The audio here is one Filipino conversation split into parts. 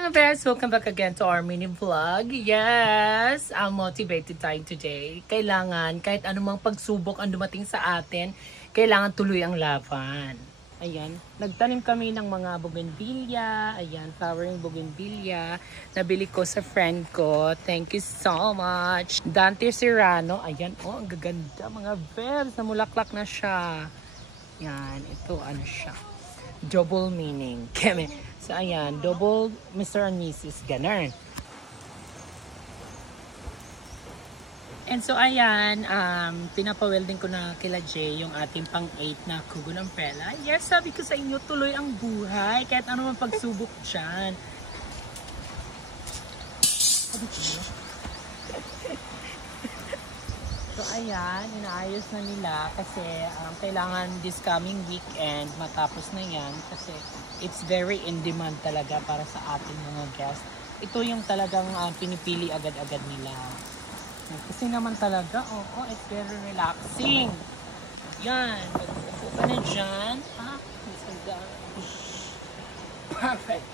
mga bears! Welcome back again to our mini vlog. Yes! I'm motivated tayo today. Kailangan, kahit anumang pagsubok ang dumating sa atin, kailangan tuloy ang laban. Ayan, nagtanim kami ng mga bougainvillea. Ayan, flowering bougainvillea. Nabili ko sa friend ko. Thank you so much. Dante Serrano. Ayan, oh, ang gaganda mga bears. Namulaklak na siya. Ayan, ito ano siya. Double meaning. So, ayan, double Mr. and Mrs. Ganun. And so, ayan, pinapawelding ko na kila Jay yung ating pang-8 na Kugon umbrella. Yes, sabi ko sa inyo, tuloy ang buhay. Kahit ano man pagsubok dyan. So, ayan, inaayos na nila kasi kailangan this coming weekend matapos na yan kasi it's very in demand talaga para sa ating mga guests. Ito yung talagang pinipili agad-agad nila. Kasi naman talaga, oo, it's very relaxing. Yan, mag-upo ka na dyan. Perfect.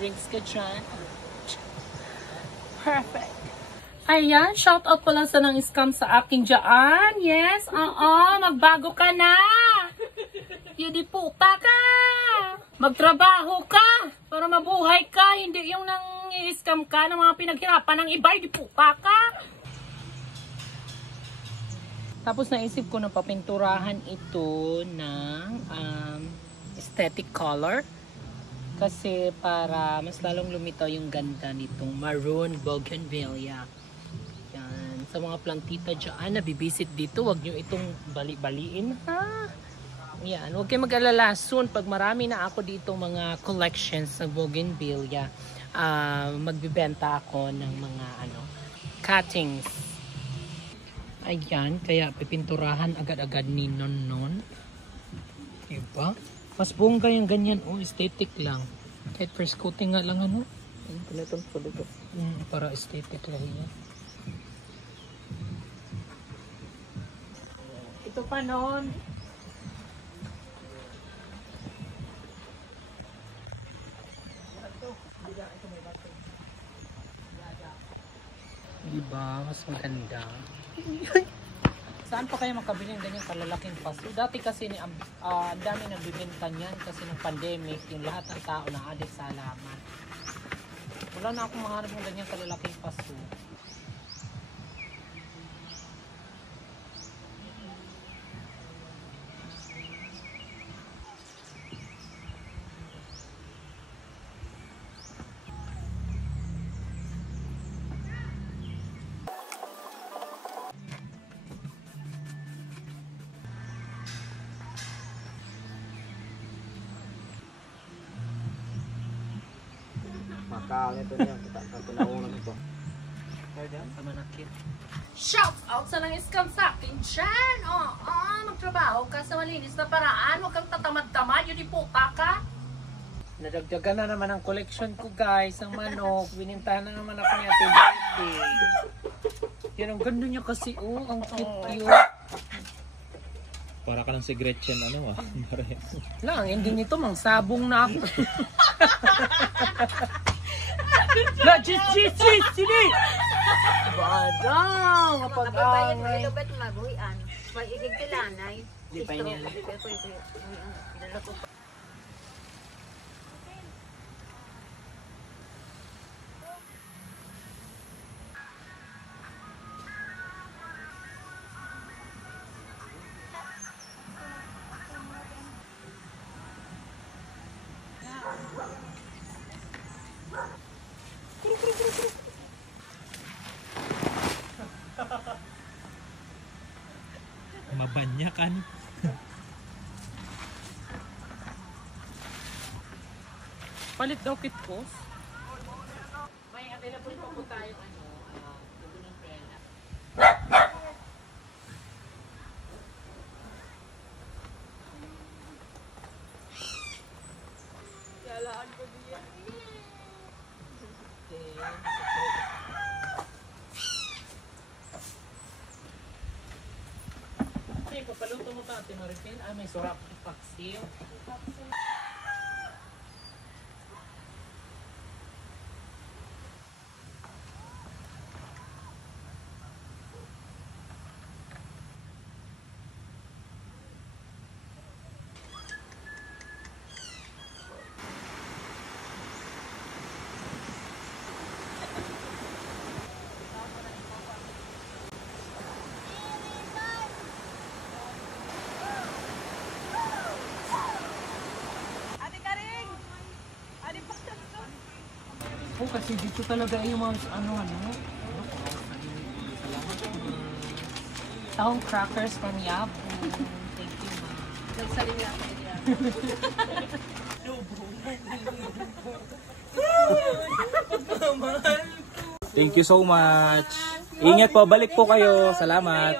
Drinks ka dyan. Perfect. Ayan, shout out pala sa nang scam sa akin dyan. Yes, magbago ka na. Yudi puta ka. Magtrabaho ka para mabuhay ka. Hindi yung nang i-scam ka ng mga pinaghirapan ng iba. Yudi puta ka. Tapos naisip ko na papinturahan ito ng aesthetic color. Kasi para mas lalong lumitaw yung ganda nitong maroon bougainvillea. Yan. Sa mga plantita dyan, nabibisit dito, wag nyo itong bali-baliin. Ha? Yan. Huwag kayo mag-alala. Soon, pag marami na ako dito mga collections sa bougainvillea, magbibenta ako ng mga cuttings. Ayan. Kaya pipinturahan agad-agad ni Non. Diba? Mas bongga yung ganyan. Oh, aesthetic lang. Kahit first coating nga lang para aesthetic lang yan. Ito pa nun. Diba? Mas maganda. Saan pa kayo makabili ng ganyang kalalaking paso? Dati kasi ang dami nagbibenta niyan kasi ng pandemic, yung lahat ng tao na-addict sa halaman. Wala na akong mahanap ng ganyang kalalaking paso. Ito niya, kita nauna ito. Shout out sa nang scam sa akin dyan! Magtrabaho ka sa malinis na paraan. Huwag kang tatamad-tamad. Yun puta ka. Nadagdagan na naman ang collection ko guys. Ang manok. Binintahan na naman ako niya. Birthday. Yan ang ganda niya kasi. Ang cute. Para ka ng si Gretchen, Lang, hindi nito mang sabong na ako. Na, cheese! Sini! Badang! Kapag-angay. Ito ba't maguhian? May ikigtilanay. Di pa niya. Mabanyakan. Palit daw kit ko. May available pa po tayo Kugon umbrella. Yalaan ko diyan. Okay, papaluto mo pa, Ate Maricel. May surap paksiw. Oh, kasi dito talaga yung mga ano. Taong crackers from Yabu. Thank you, ma. Nagsaling nga kayo niya. Thank you so much. Ingat po, balik po kayo. Salamat.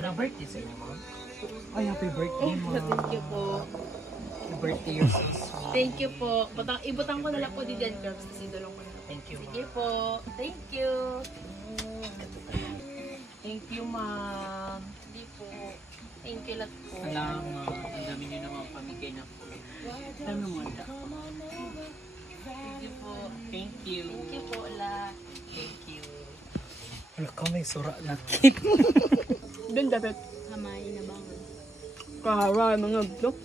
Anong birthday sa inyo, ma'am? Ay, happy birthday, ma'am. Thank you po. Happy birthday, you're so sweet. Thank you po. Ibutang ko na lang po di Jan Curbs kasi dulong ko na. Thank you, Sige ma'am. po. Thank you. Thank you, ma'am. Hindi po. Thank you lot po. Salamat. Ang dami niyo naman pamigay na po. Ano mo na? Thank you po. Thank you. Thank you po, la. Thank you. Wala ka, may sura na tip. Doon dapat kamay na bangon. Kara, mga vlog.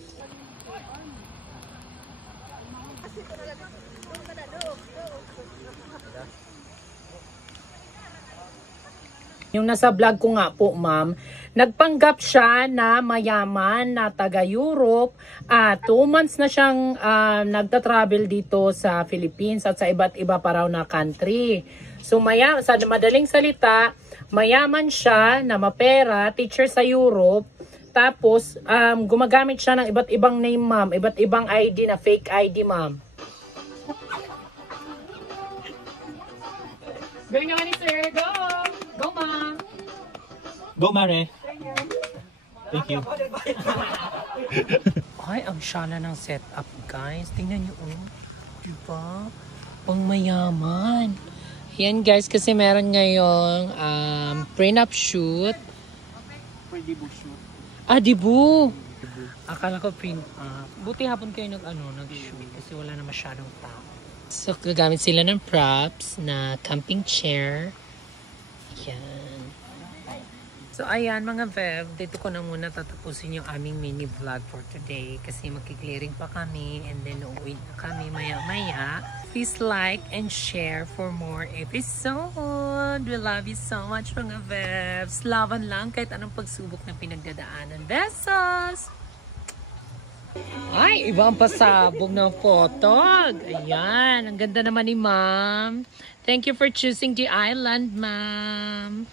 Yung nasa vlog ko nga po, ma'am, nagpanggap siya na mayaman na taga-Europe at 2 months na siyang nagta-travel dito sa Philippines at sa iba't iba pa raw na country. So sa madaling salita, mayaman siya na mapera, teacher sa Europe, tapos gumagamit siya ng iba't ibang name, ma'am, iba't ibang ID na fake ID, ma'am. Go naman ni sir, go! Go, ma'am! Go, Mare. Thank you. Ay, ang syala ng setup, guys. Tingnan nyo, oh. Diba? Pang mayaman. Yan, guys, kasi meron ngayong prenup shoot. Pwede po shoot. Ah, dibu! Akala ko prenup. Buti hapon kayo nag-shoot kasi wala na masyadong tao. So, gagamit sila ng props na camping chair. Yan. So, ayan mga Vev, dito ko na muna tatapusin yung aming mini vlog for today kasi magki-clearing pa kami and then uuwi na kami maya-maya. Please like and share for more episode. We love you so much mga Vevs. Laban lang kahit anong pagsubok na pinagdadaanan. Besos! Ay, iba ang pasabog ng photog. Ayan, ang ganda naman ni ma'am. Thank you for choosing the island, ma'am.